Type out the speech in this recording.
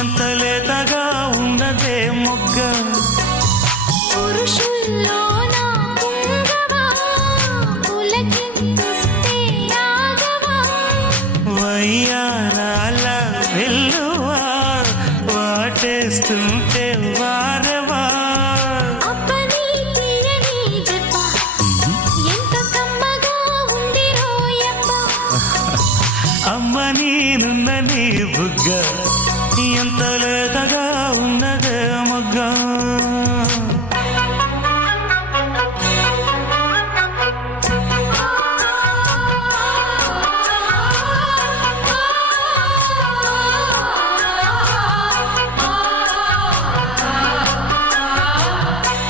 ఎంత లేతగా ఉన్నదే మొగ్గ పురుషుల్లోన పుంగవా పులకింతుస్తే ఆగవా వయ్యారాల వెల్లువా వాటేస్తుంటే వారవా అప్పని తీయని దెబ్బ ఎంత కమ్మగా ఉంది రోయప్ప అమ్మ నేనున్న నీ బుగ్గ